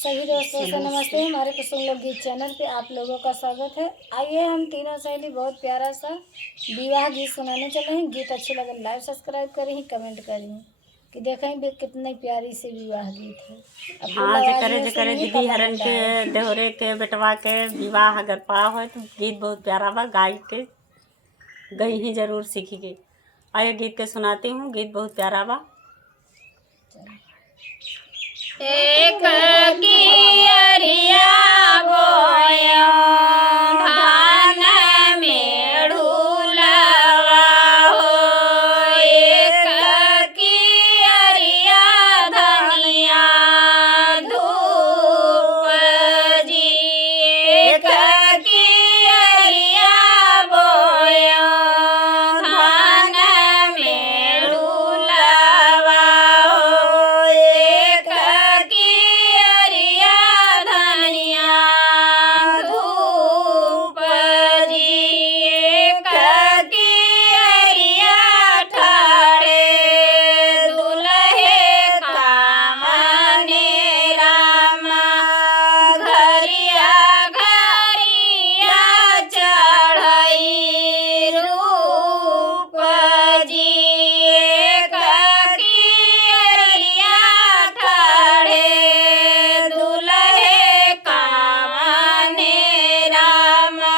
सभी दोस्तों से नमस्ते। हमारे कुसुम लोकगीत चैनल पे आप लोगों का स्वागत है। आइए हम तीनों सहेली बहुत प्यारा सा विवाह गीत सुनाने चले हैं। गीत अच्छे लगे लाइक सब्सक्राइब करें, कमेंट करें कि देखें भी कितनी प्यारी सी विवाह गीत है। हाँ, जे करे दीदी हरन के देहरे के बेटवा के विवाह अगर पड़ा हो तो गीत बहुत प्यारा बा, गाय के गई ही जरूर सीखी। आइए गीत के सुनाती हूँ। गीत बहुत प्यारा बा। एक कियरिया बोया धान में ढूलवा हो, एक कियरिया धनिया धूप जी, एक कियरिया बोया धान में ढूलवा हो, एक कियरिया धनिया धूप जी, एक कियरिया ठाड़े दुल्हे कामने रामा, घरिया घरिया चढ़ई रूप जी, एक कियरिया ठाड़े दुल्हे कामने रामा,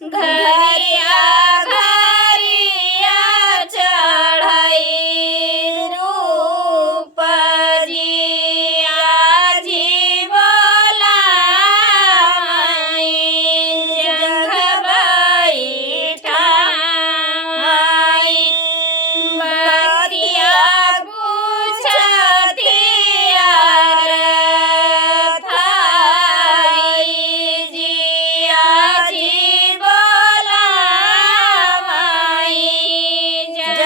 घरिया घरिया चढ़ई रूप जी, आजी बोलाई जग बैठाई, बतिया पूछती थाई जी, आजी बोलाई जग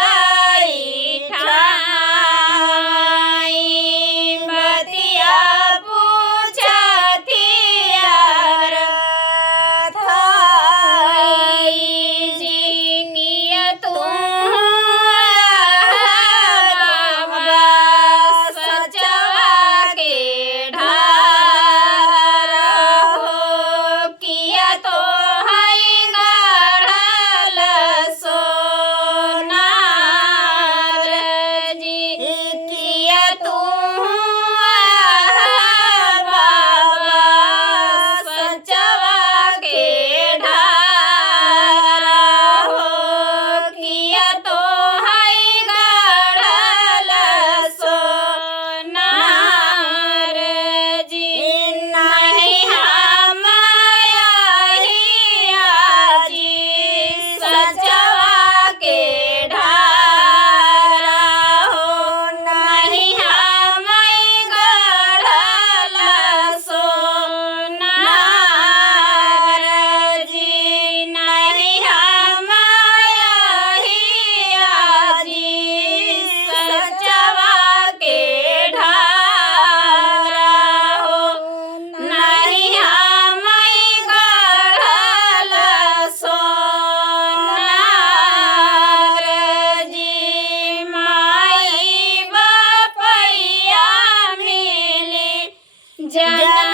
बैठाई, बतिया पूछती थाई जी, किया तुम बाबा सचवा के ढार हो, किया तो है गढ़ल सोनार जी, किया तुम बाबा सचवा के ढार हो, किया तो है गढ़ल सोनार जी, नहीं हम आही आजी सचवा के ढार हो, नहीं हम गढ़ल सोनार जी, नहीं हम आही आजी सचवा के ढार हो, नहीं हम गढ़ल सोनार जी, माई बापैया मिली जन